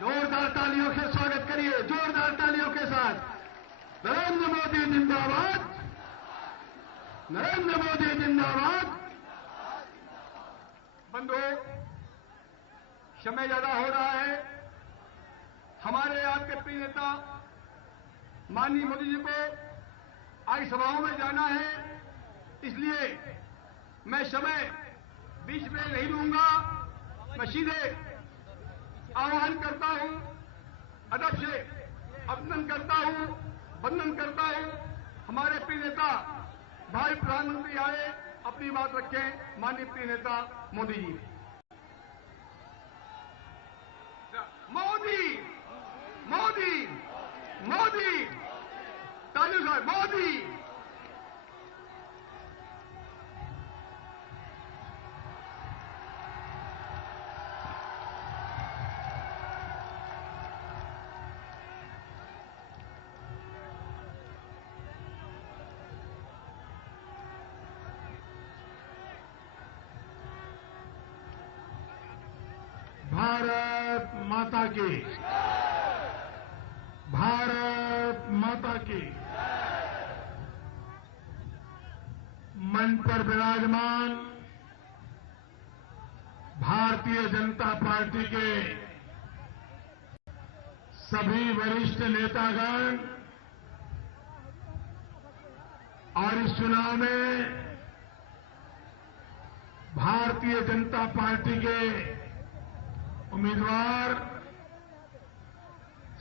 जोरदार तालियों से स्वागत करिए, जोरदार तालियों के साथ। नरेंद्र मोदी जिंदाबाद, नरेंद्र मोदी जिंदाबाद। बंधुओं, समय ज्यादा हो रहा है। हमारे आपके प्रिय नेता माननीय मोदी जी को आज सभाओं में जाना है, इसलिए मैं समय बीच में नहीं लूंगा। मैं सीधे आह्वान करता हूं, अदब से अभिनंदन करता हूं, वंदन करता हूं। हमारे प्रिय नेता भाई प्रधानमंत्री आए, अपनी बात रखें। माननीय प्रिय नेता मोदी जी। मोदी मोदी मोदी, तालियों से मोदी। भारत माता की, भारत माता की। मंच पर विराजमान भारतीय जनता पार्टी के सभी वरिष्ठ नेतागण और इस चुनाव में भारतीय जनता पार्टी के उम्मीदवार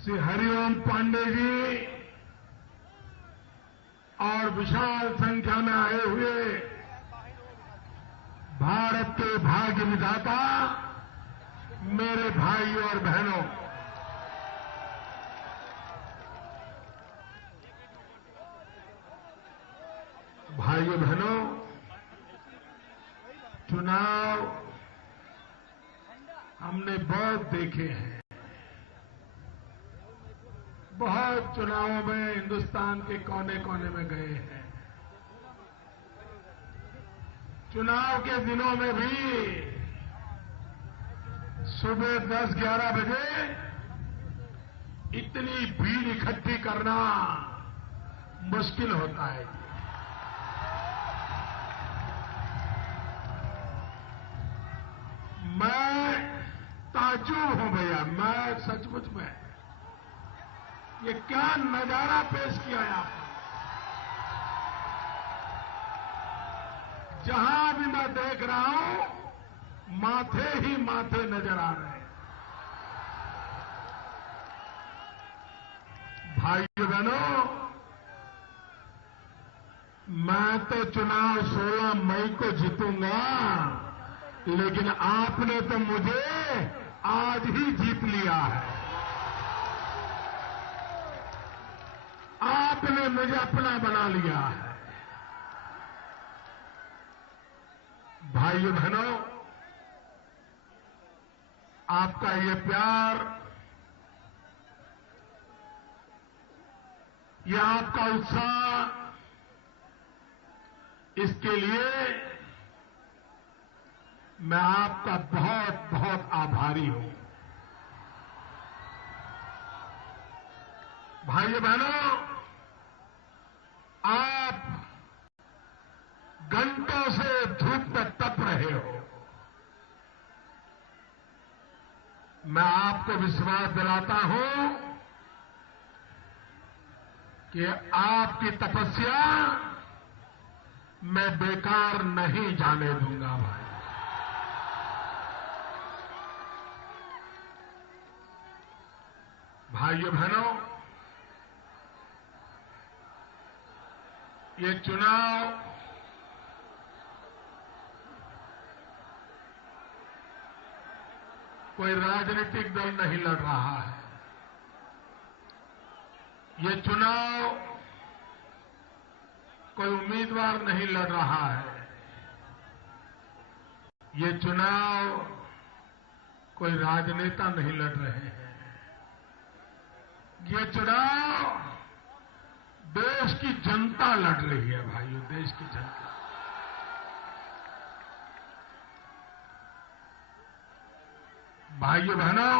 श्री हरिओम पांडे जी और विशाल संख्या में आए हुए भारत के भाग्य विधाता मेरे भाइयों और बहनों, भाइयों बहनों, चुनाव हमने बहुत देखे हैं। बहुत चुनावों में हिंदुस्तान के कोने कोने में गए हैं। चुनाव के दिनों में भी सुबह 10-11 बजे इतनी भीड़ इकट्ठी करना मुश्किल होता है। मैं ताज्जुब हूं भैया, मैं सचमुच में ये क्या नजारा पेश किया है आपने। जहां भी मैं देख रहा हूं, माथे ही माथे नजर आ रहे हैं। भाइयों बहनों, मैं तो चुनाव 16 मई को जीतूंगा, लेकिन आपने तो मुझे आज ही जीत लिया है। आपने मुझे अपना बना लिया है। भाइयों बहनों, आपका ये प्यार, ये आपका उत्साह, इसके लिए मैं आपका बहुत बहुत आभारी हूं। भाइयों बहनों, आप घंटों से धूप में तप रहे हो। मैं आपको विश्वास दिलाता हूं कि आपकी तपस्या मैं बेकार नहीं जाने दूंगा। भाई, भाइयों बहनों, ये चुनाव कोई राजनीतिक दल नहीं लड़ रहा है। ये चुनाव कोई उम्मीदवार नहीं लड़ रहा है। ये चुनाव कोई राजनेता नहीं लड़ रहे हैं। ये चुनाव देश की जनता लड़ रही है। भाइयों, देश की जनता। भाइयों बहनों,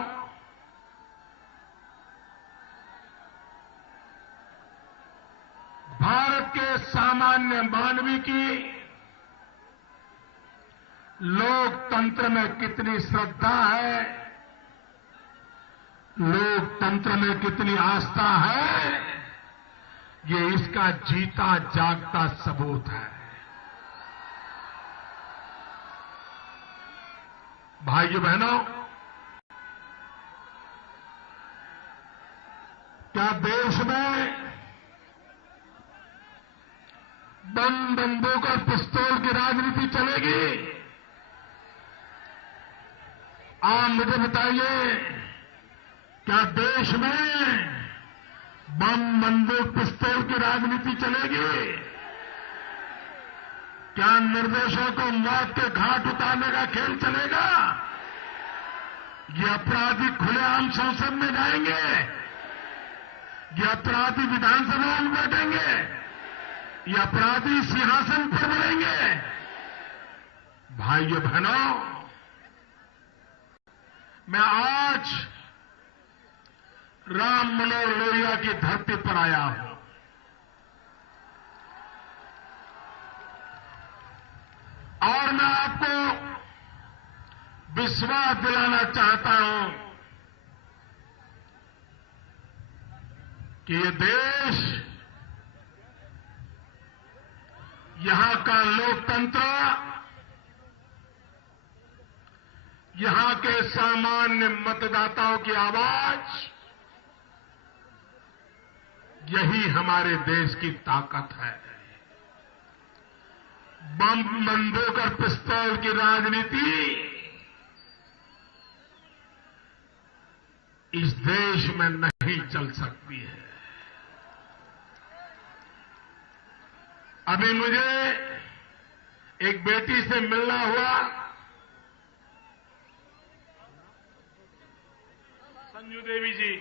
सामान्य मानवी की लोकतंत्र में कितनी श्रद्धा है, लोकतंत्र में कितनी आस्था है, ये इसका जीता जागता सबूत है। भाइयों बहनों, क्या देश में बम बंदूक और पिस्तौल की राजनीति चलेगी? आप मुझे बताइए, क्या देश में बम बंदूक पिस्तौल की राजनीति चलेगी? क्या निर्दोषों को मौत के घाट उतारने का खेल चलेगा? ये अपराधी खुलेआम संसद में जाएंगे? ये अपराधी विधानसभा में बैठेंगे? ये अपराधी सिंहासन पर बढ़ेंगे? भाइयों बहनों, मैं आज राम मनोहर लोहिया की धरती पर आया हूं। और मैं आपको विश्वास दिलाना चाहता हूं कि ये देश, यहां का लोकतंत्र, यहां के सामान्य मतदाताओं की आवाज, यही हमारे देश की ताकत है। बम बंदूक और पिस्तौल की राजनीति इस देश में नहीं चल सकती है। अभी मुझे एक बेटी से मिलना हुआ, संजू देवी जी।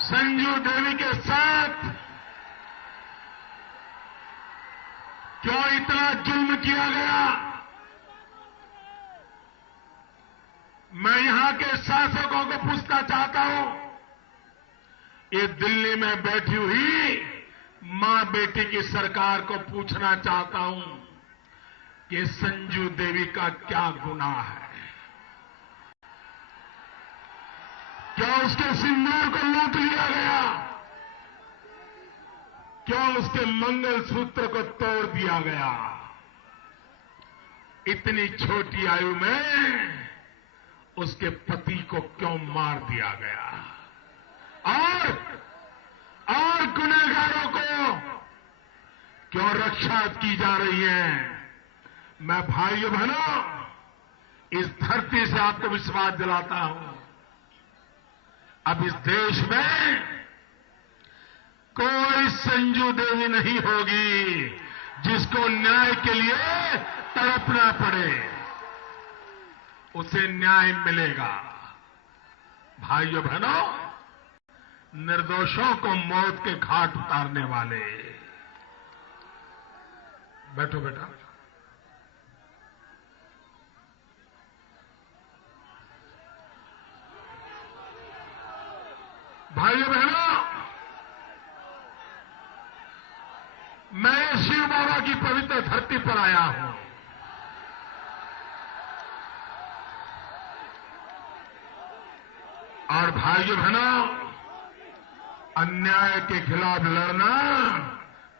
संजू देवी के साथ क्यों इतना जुल्म किया गया? मैं यहां के शासकों को पूछना चाहता हूं। ये दिल्ली में बैठी हुई मां बेटी की सरकार को पूछना चाहता हूं कि संजू देवी का क्या गुनाह है? क्या उसके सिंदूर को लूट लिया गया? क्यों उसके मंगलसूत्र को तोड़ दिया गया? इतनी छोटी आयु में उसके पति को क्यों मार दिया गया? और गुनहगारों को क्यों रक्षा की जा रही है? मैं भाइयों बहनों, इस धरती से आपको विश्वास दिलाता हूं, अब इस देश में कोई संजू देवी नहीं होगी जिसको न्याय के लिए तड़पना पड़े। उसे न्याय मिलेगा। भाइयों बहनों, निर्दोषों को मौत के घाट उतारने वाले, बैठो बेटा, भाइयों बहनों, मैं शिव बाबा की पवित्र धरती पर आया हूं। और भाइयों बहनों, अन्याय के खिलाफ लड़ना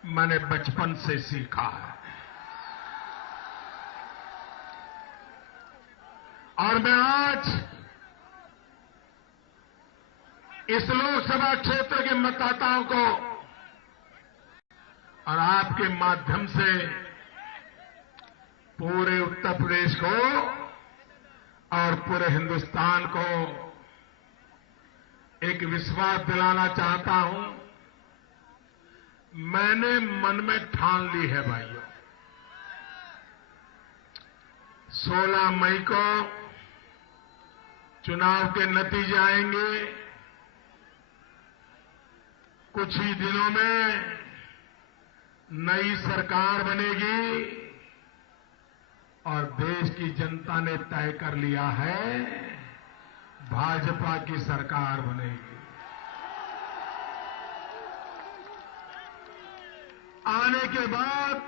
मैंने बचपन से सीखा है। और मैं आज इस लोकसभा क्षेत्र के मतदाताओं को और आपके माध्यम से पूरे उत्तर प्रदेश को और पूरे हिंदुस्तान को एक विश्वास दिलाना चाहता हूं। मैंने मन में ठान ली है भाइयों, 16 मई को चुनाव के नतीजे आएंगे। कुछ ही दिनों में नई सरकार बनेगी और देश की जनता ने तय कर लिया है, भाजपा की सरकार बनेगी। आने के बाद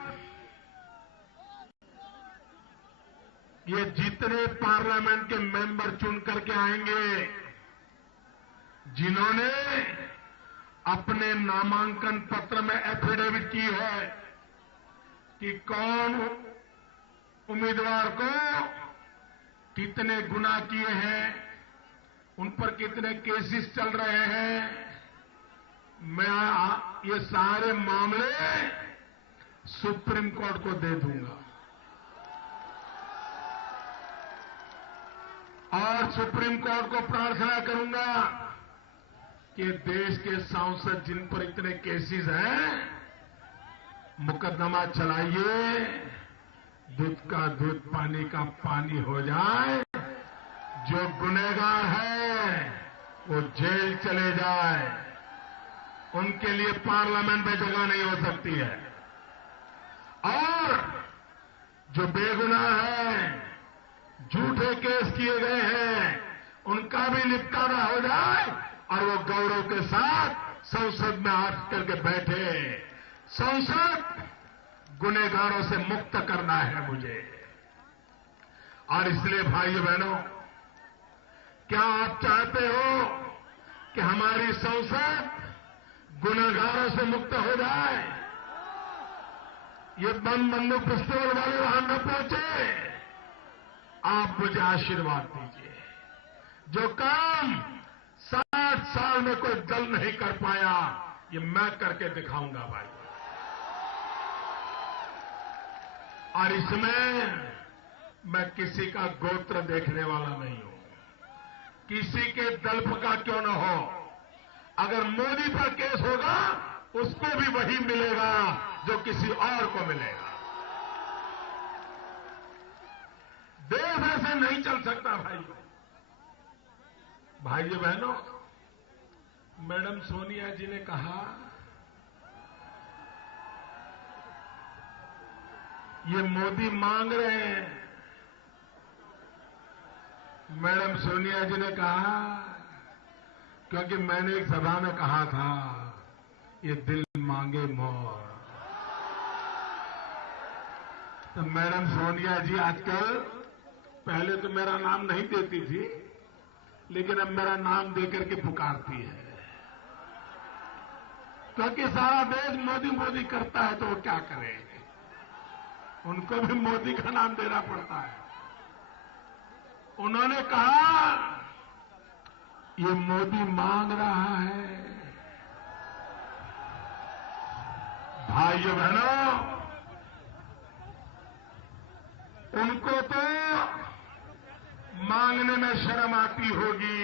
ये जितने पार्लियामेंट के मेंबर चुन करके आएंगे, जिन्होंने अपने नामांकन पत्र में एफिडेविट की है कि कौन उम्मीदवार को कितने गुना किए हैं, उन पर कितने केसेस चल रहे हैं, मैं ये सारे मामले सुप्रीम कोर्ट को दे दूंगा और सुप्रीम कोर्ट को प्रार्थना करूंगा कि देश के सांसद जिन पर इतने केसेस हैं, मुकदमा चलाइए, दूध का दूध पानी का पानी हो जाए, जो गुनहगार है वो जेल चले जाए, उनके लिए पार्लियामेंट में जगह नहीं हो सकती है, और जो बेगुनाह है, झूठे केस किए गए हैं, उनका भी निपटारा हो जाए और वो गौरव के साथ संसद में आठ करके बैठे। संसद गुनहगारों से मुक्त करना है मुझे, और इसलिए भाइयों बहनों, क्या आप चाहते हो कि हमारी संसद गुनहगारों से मुक्त हो जाए? ये बम बंदूक पिस्तौल वाले वहां न पहुंचे। आप मुझे आशीर्वाद दीजिए। जो काम 60 साल में कोई दल नहीं कर पाया, ये मैं करके दिखाऊंगा भाई। और इसमें मैं किसी का गोत्र देखने वाला नहीं हूं, किसी के दल का क्यों न हो। अगर मोदी पर केस होगा, उसको भी वही मिलेगा जो किसी और को मिलेगा। देश ऐसे नहीं चल सकता भाइयों। भाइयों बहनों, मैडम सोनिया जी ने कहा ये मोदी मांग रहे हैं। मैडम सोनिया जी ने कहा, क्योंकि मैंने एक सभा में कहा था ये दिल मांगे मोर। तो मैडम सोनिया जी आजकल, पहले तो मेरा नाम नहीं देती थी, लेकिन अब मेरा नाम देकर के पुकारती है, क्योंकि सारा देश मोदी मोदी करता है, तो वो क्या करें, उनको भी मोदी का नाम देना पड़ता है। उन्होंने कहा ये मोदी मांग रहा है। भाइयों बहनों, उनको तो मांगने में शर्म आती होगी,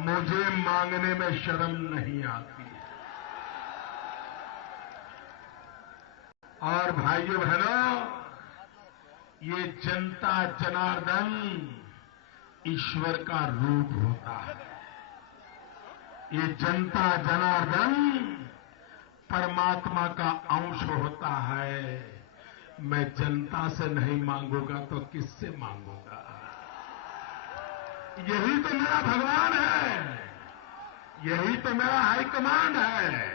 मुझे मांगने में शर्म नहीं आती है। और भाइयों बहनों, ये जनता जनार्दन ईश्वर का रूप होता है। ये जनता जनार्दन परमात्मा का अंश होता है। मैं जनता से नहीं मांगूंगा तो किससे मांगूंगा? यही तो मेरा भगवान है, यही तो मेरा हाईकमांड है।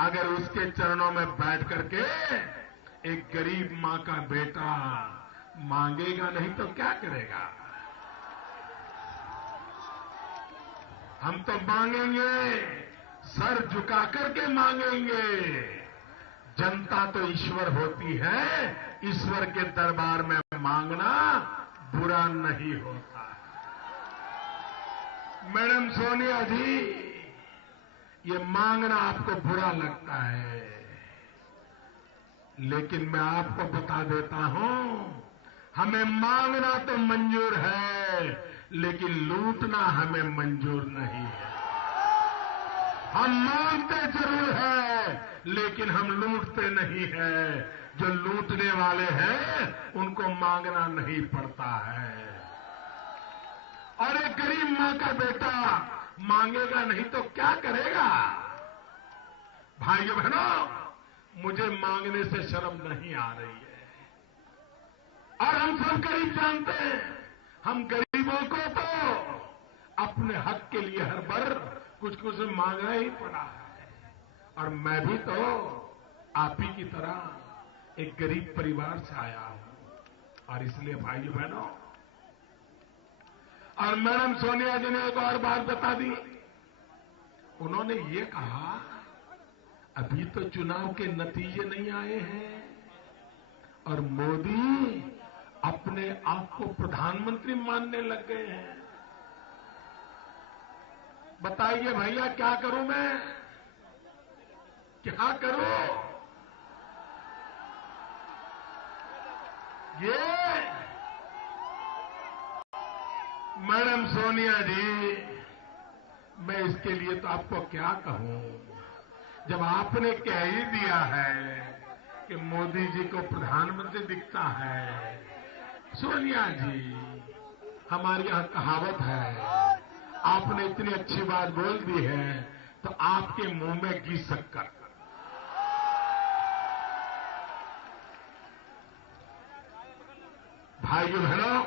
अगर उसके चरणों में बैठ करके एक गरीब मां का बेटा मांगेगा नहीं तो क्या करेगा? हम तो मांगेंगे, सर झुका करके मांगेंगे। जनता तो ईश्वर होती है, ईश्वर के दरबार में मांगना बुरा नहीं होता। मैडम सोनिया जी, ये मांगना आपको बुरा लगता है, लेकिन मैं आपको बता देता हूं, हमें मांगना तो मंजूर है, लेकिन लूटना हमें मंजूर नहीं है। हम मांगते जरूर हैं, लेकिन हम लूटते नहीं हैं। जो लूटने वाले हैं, उनको मांगना नहीं पड़ता है। और एक गरीब मां का बेटा मांगेगा नहीं तो क्या करेगा? भाइयों बहनों, मुझे मांगने से शर्म नहीं आ रही है। और हम सब गरीब जानते हैं, हम गरीबों को तो अपने हक के लिए हर बार कुछ कुछ मांगना ही पड़ा है। और मैं भी तो आप ही की तरह एक गरीब परिवार से आया हूं। और इसलिए भाइयों बहनों, और मैडम सोनिया जी ने एक और बात बता दी। उन्होंने ये कहा, अभी तो चुनाव के नतीजे नहीं आए हैं और मोदी अपने आप को प्रधानमंत्री मानने लग गए हैं। बताइए भैया, क्या करूं मैं, क्या करूं? ये मैडम सोनिया जी, मैं इसके लिए तो आपको क्या कहूं, जब आपने कह ही दिया है कि मोदी जी को प्रधानमंत्री दिखता है। सोनिया जी, हमारे यहां कहावत है, आपने इतनी अच्छी बात बोल दी है तो आपके मुंह में घी शक्कर। भाइयों बहनों,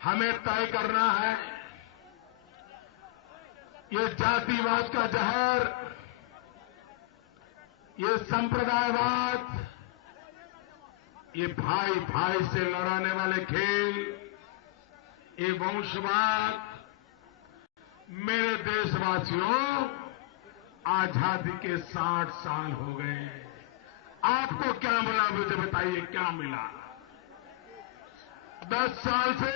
हमें तय करना है, ये जातिवाद का जहर, ये संप्रदायवाद, ये भाई भाई से लड़ाने वाले खेल, ये वंशवाद, मेरे देशवासियों, आजादी के 60 साल हो गए। आपको क्या मिला मुझे बताइए, क्या मिला? 10 साल से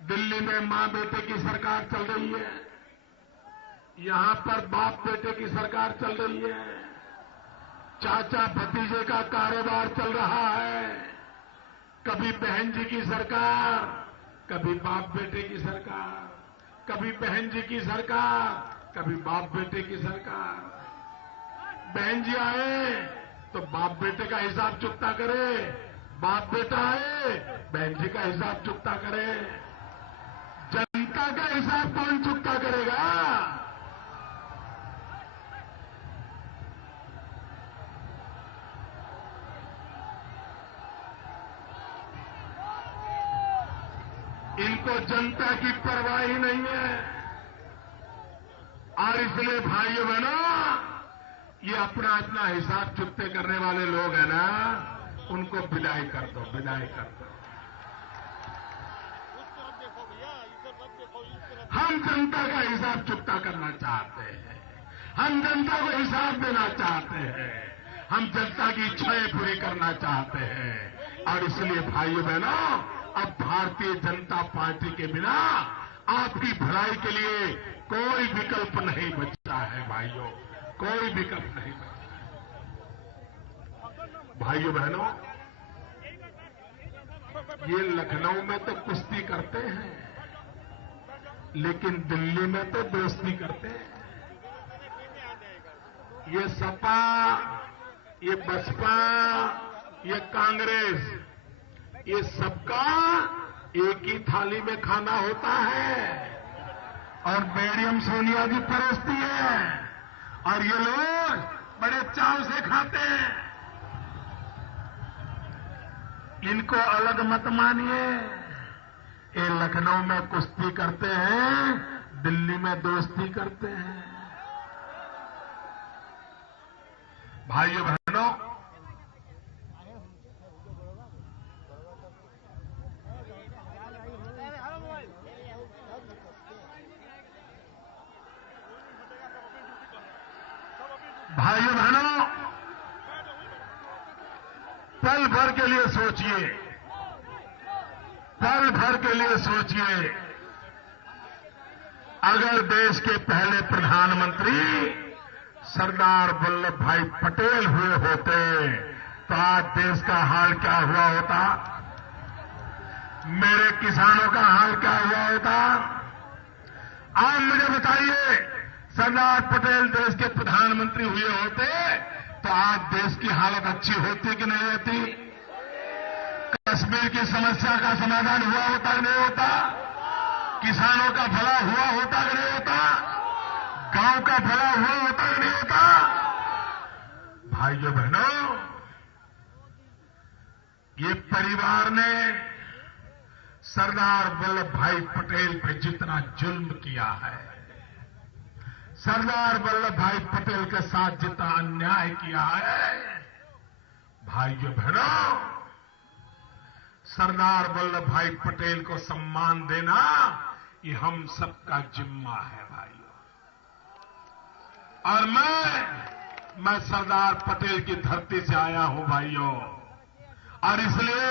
दिल्ली में मां बेटे की सरकार चल रही है, यहां पर बाप बेटे की सरकार चल रही है, चाचा भतीजे का कारोबार चल रहा है, कभी बहन जी की सरकार, कभी बाप बेटे की सरकार, कभी बहन जी की सरकार, कभी बाप बेटे की सरकार। बहन जी आए तो बाप बेटे का हिसाब चुकता करे, बाप बेटा आए बहन जी का हिसाब चुकता करे। जनता का हिसाब कौन चुकता करेगा? इनको जनता की परवाह ही नहीं है। और इसलिए भाइयों बहनों, ये अपना अपना हिसाब चुकते करने वाले लोग हैं ना, उनको विदाई कर दो, विदाई कर दो। हम जनता का हिसाब चुकता करना चाहते हैं, हम जनता को हिसाब देना चाहते हैं, हम जनता की इच्छाएं पूरी करना चाहते हैं। और इसलिए भाइयों बहनों, अब भारतीय जनता पार्टी के बिना आपकी भलाई के लिए कोई विकल्प नहीं बचता है। भाइयों, कोई विकल्प नहीं बचता। भाइयों बहनों, ये लखनऊ में तो कुश्ती करते हैं, लेकिन दिल्ली में तो दोस्ती करते हैं। ये सपा, ये बसपा, ये कांग्रेस, ये सबका एक ही थाली में खाना होता है और मैडम सोनिया जी परोसती है और ये लोग बड़े चाव से खाते हैं। इनको अलग मत मानिए। ये लखनऊ में कुश्ती करते हैं, दिल्ली में दोस्ती करते हैं। भाइयों बहनों, भाइयों बहनों, पल भर के लिए सोचिए, पल भर के लिए सोचिए, अगर देश के पहले प्रधानमंत्री सरदार वल्लभ भाई पटेल हुए होते तो आज देश का हाल क्या हुआ होता? मेरे किसानों का हाल क्या हुआ होता? आप मुझे बताइए, सरदार पटेल देश के प्रधानमंत्री हुए होते तो आज देश की हालत अच्छी होती कि नहीं होती? कश्मीर की समस्या का समाधान हुआ होता कि नहीं होता? किसानों का भला हुआ होता कि नहीं होता? गांव का भला हुआ होता कि नहीं होता? भाइयों बहनों, ये परिवार ने सरदार वल्लभ भाई पटेल पर जितना जुल्म किया है, सरदार वल्लभ भाई पटेल के साथ जितना अन्याय किया है, भाइयों बहनों, सरदार वल्लभ भाई पटेल को सम्मान देना ये हम सबका जिम्मा है भाइयों। और मैं सरदार पटेल की धरती से आया हूं भाइयों, और इसलिए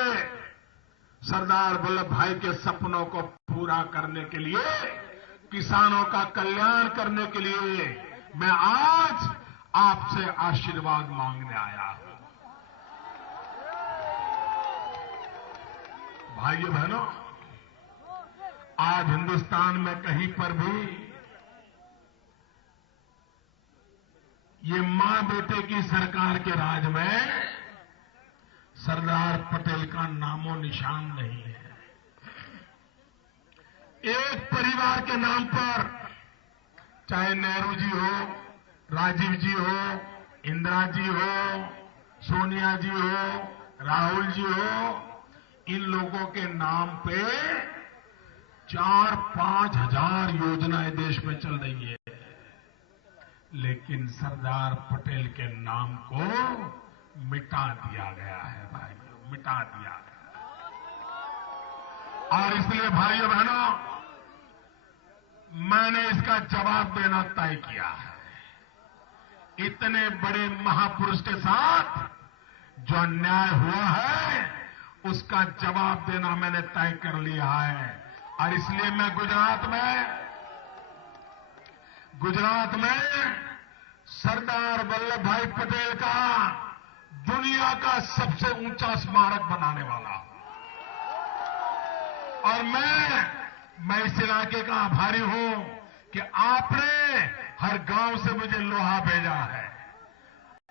सरदार वल्लभ भाई के सपनों को पूरा करने के लिए, किसानों का कल्याण करने के लिए मैं आज आपसे आशीर्वाद मांगने आया हूं। भाइयों बहनों, आज हिंदुस्तान में कहीं पर भी ये मां बेटे की सरकार के राज में सरदार पटेल का नामो निशान नहीं है। एक परिवार के नाम पर, चाहे नेहरू जी हो, राजीव जी हो, इंदिरा जी हो, सोनिया जी हो, राहुल जी हो, इन लोगों के नाम पे 4-5 हजार योजनाएं देश में चल रही है, लेकिन सरदार पटेल के नाम को मिटा दिया गया है भाइयों, मिटा दिया गया। और इसलिए भाइयों बहनों, मैंने इसका जवाब देना तय किया है। इतने बड़े महापुरुष के साथ जो अन्याय हुआ है, उसका जवाब देना मैंने तय कर लिया है। और इसलिए मैं गुजरात में सरदार वल्लभ भाई पटेल का दुनिया का सबसे ऊंचा स्मारक बनाने वाला हूं। और मैं इस इलाके का आभारी हूं कि आपने हर गांव से मुझे लोहा भेजा है।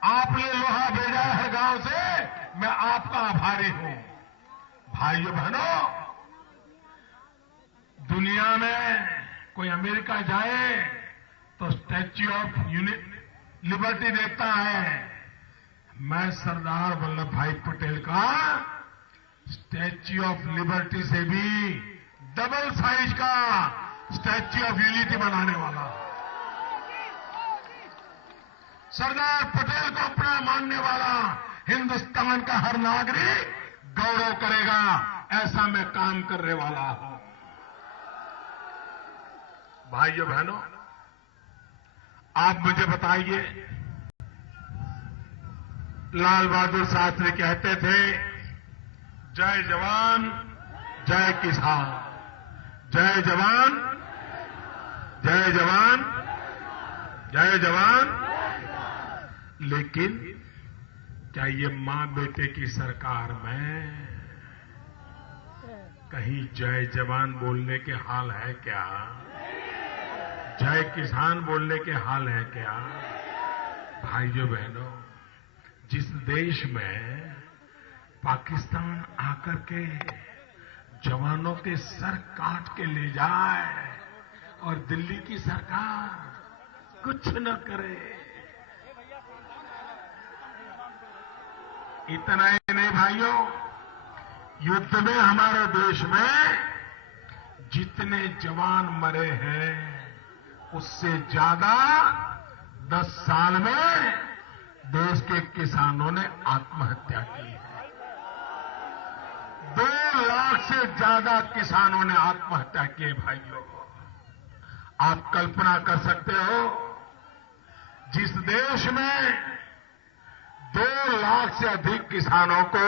आपने लोहा भेजा है हर गांव से, मैं आपका आभारी हूं। भाइयों बहनों, दुनिया में कोई अमेरिका जाए तो स्टैच्यू ऑफ लिबर्टी देखता है। मैं सरदार वल्लभ भाई पटेल का स्टैच्यू ऑफ लिबर्टी से भी डबल साइज का स्टैच्यू ऑफ यूनिटी बनाने वाला। सरदार पटेल को अपना मानने वाला हिंदुस्तान का हर नागरिक गौरव करेगा, ऐसा मैं काम करने वाला हूं। भाइयों बहनों, आप मुझे बताइए, लाल बहादुर शास्त्री कहते थे, जय जवान जय किसान, जय जवान जय जवान जय जवान। लेकिन क्या ये मां बेटे की सरकार में कहीं जय जवान बोलने के हाल है क्या? जय किसान बोलने के हाल है क्या? भाइयों बहनों, जिस देश में पाकिस्तान आकर के जवानों के सर काट के ले जाए और दिल्ली की सरकार कुछ न करे, इतना ही नहीं भाइयों, युद्ध में हमारे देश में जितने जवान मरे हैं उससे ज्यादा 10 साल में देश के किसानों ने आत्महत्या की है। 2 लाख से ज्यादा किसानों ने आत्महत्या की है। भाइयों, आप कल्पना कर सकते हो, जिस देश में 2 लाख से अधिक किसानों को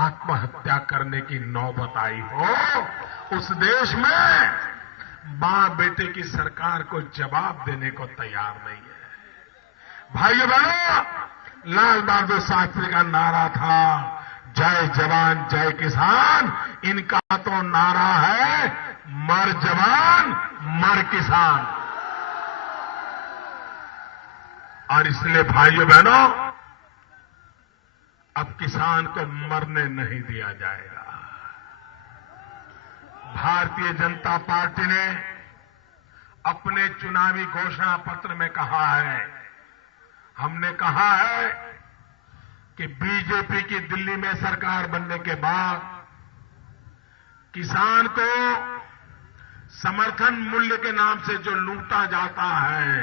आत्महत्या करने की नौबत आई हो, उस देश में मां बेटे की सरकार को जवाब देने को तैयार नहीं है। भाइयों बहनों, लाल बहादुर शास्त्री का नारा था, जय जवान जय किसान। इनका तो नारा है, मर जवान मर किसान। और इसलिए भाइयों बहनों, अब किसान को मरने नहीं दिया जाएगा। भारतीय जनता पार्टी ने अपने चुनावी घोषणा पत्र में कहा है, हमने कहा है कि बीजेपी की दिल्ली में सरकार बनने के बाद किसान को समर्थन मूल्य के नाम से जो लूटा जाता है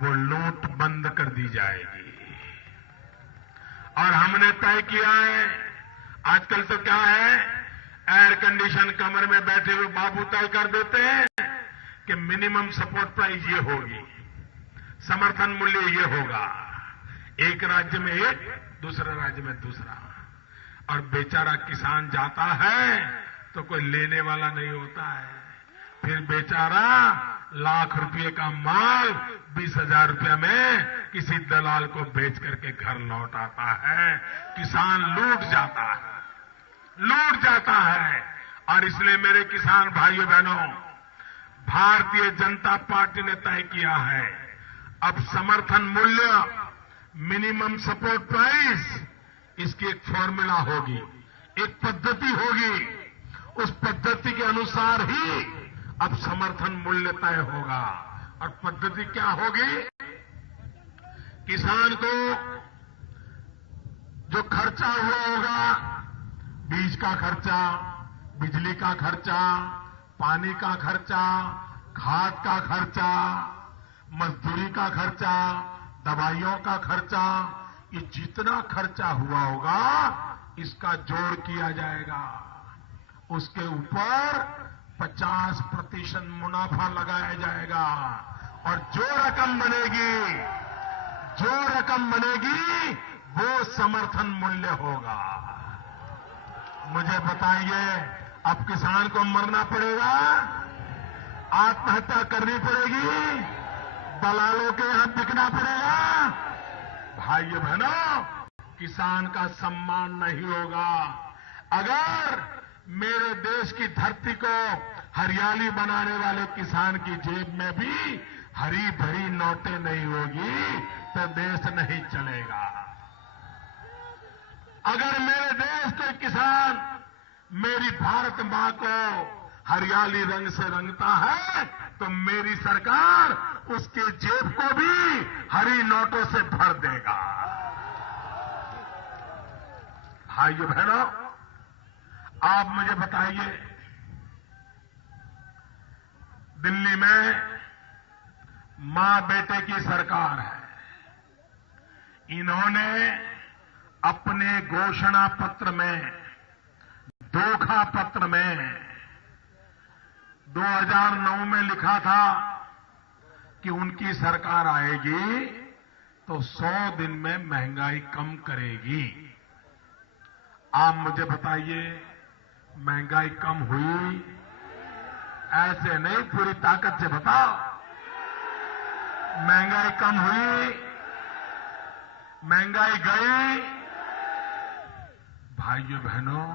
वो लूट बंद कर दी जाएगी। और हमने तय किया है, आजकल तो क्या है, एयर कंडीशन कमरे में बैठे हुए बाबू तय कर देते हैं कि मिनिमम सपोर्ट प्राइस ये होगी, समर्थन मूल्य ये होगा। एक राज्य में एक, दूसरे राज्य में दूसरा, और बेचारा किसान जाता है तो कोई लेने वाला नहीं होता है। फिर बेचारा लाख रुपए का माल 20,000 रुपये में किसी दलाल को बेच करके घर लौट आता है। किसान लूट जाता है। और इसलिए मेरे किसान भाइयों बहनों, भारतीय जनता पार्टी ने तय किया है, अब समर्थन मूल्य, मिनिमम सपोर्ट प्राइस, इसकी एक फॉर्मूला होगी, एक पद्धति होगी। उस पद्धति के अनुसार ही अब समर्थन मूल्य तय होगा। और पद्धति क्या होगी? किसान को जो खर्चा हुआ होगा, बीज का खर्चा, बिजली का खर्चा, पानी का खर्चा, खाद का खर्चा, मजदूरी का खर्चा, दवाइयों का खर्चा, ये जितना खर्चा हुआ होगा इसका जोड़ किया जाएगा। उसके ऊपर 50% मुनाफा लगाया जाएगा। और जो रकम बनेगी वो समर्थन मूल्य होगा। मुझे बताइए, अब किसान को मरना पड़ेगा, आत्महत्या करनी पड़ेगी, दलालों के यहां बिकना पड़ेगा? भाइयों बहनों, किसान का सम्मान नहीं होगा। अगर मेरे देश की धरती को हरियाली बनाने वाले किसान की जेब में भी हरी भरी नोटें नहीं होगी तो देश नहीं चलेगा। अगर मेरे देश के किसान मेरी भारत मां को हरियाली रंग से रंगता है तो मेरी सरकार उसके जेब को भी हरी नोटों से भर देगा। भाइयों बहनों, आप मुझे बताइए, दिल्ली में मां बेटे की सरकार है। इन्होंने अपने घोषणा पत्र में, धोखा पत्र में 2009 में लिखा था कि उनकी सरकार आएगी तो 100 दिन में महंगाई कम करेगी। आप मुझे बताइए, महंगाई कम हुई? ऐसे नहीं, पूरी ताकत से बताओ, महंगाई कम हुई? महंगाई गई? भाइयों बहनों,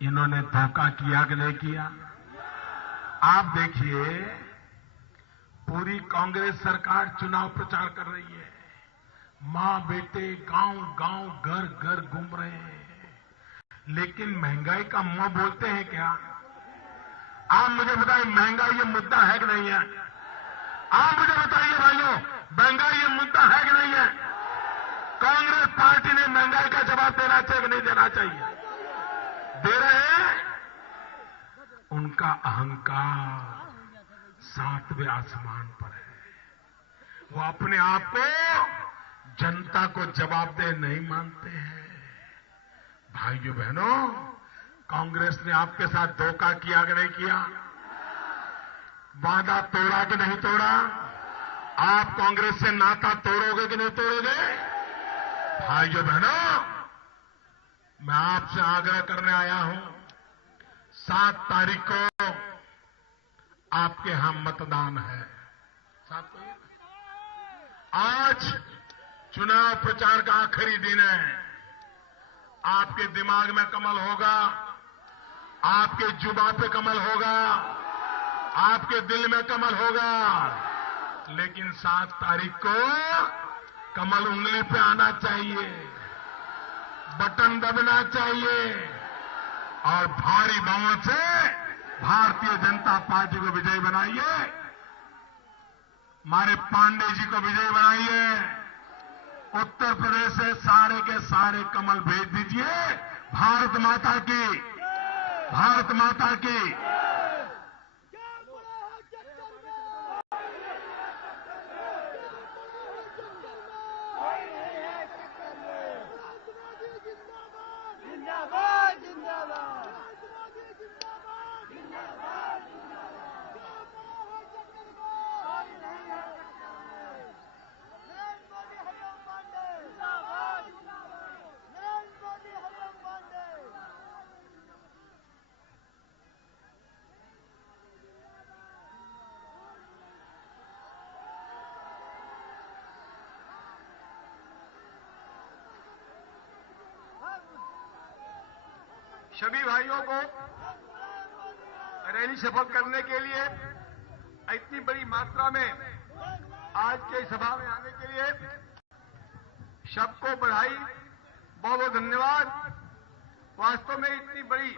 इन्होंने धोखा किया कि नहीं किया? आप देखिए, पूरी कांग्रेस सरकार चुनाव प्रचार कर रही है, मां बेटे गांव गांव घर घर घूम रहे हैं, लेकिन महंगाई का मुंह बोलते हैं क्या? आप मुझे बताइए, महंगाई ये मुद्दा है कि नहीं है? आप मुझे बताइए भाइयों, महंगाई ये मुद्दा है कि नहीं है? कांग्रेस पार्टी ने महंगाई का जवाब देना चाहिए कि नहीं देना चाहिए? दे रहे हैं? उनका अहंकार 7वें आसमान पर है। वो अपने आप को जनता को जवाबदेह नहीं मानते हैं। भाइयों बहनों, कांग्रेस ने आपके साथ धोखा किया कि नहीं किया? वादा तोड़ा कि नहीं तोड़ा? आप कांग्रेस से नाता तोड़ोगे कि नहीं तोड़ोगे? भाइयों बहनों, मैं आपसे आग्रह करने आया हूं, 7 तारीख को आपके यहां मतदान है। 7 को आज चुनाव प्रचार का आखिरी दिन है। आपके दिमाग में कमल होगा, आपके जुबान पे कमल होगा, आपके दिल में कमल होगा, लेकिन 7 तारीख को कमल उंगली पे आना चाहिए, बटन दबना चाहिए और भारी बहुमत से भारतीय जनता पार्टी को विजयी बनाइए। हमारे पांडे जी को विजयी बनाइए। उत्तर प्रदेश से सारे के सारे कमल भेज दीजिए। भारत माता की, भारत माता की। सभी भाइयों को रैली सफल करने के लिए, इतनी बड़ी मात्रा में आज के सभा में आने के लिए सबको बधाई, बहुत बहुत धन्यवाद। वास्तव में इतनी बड़ी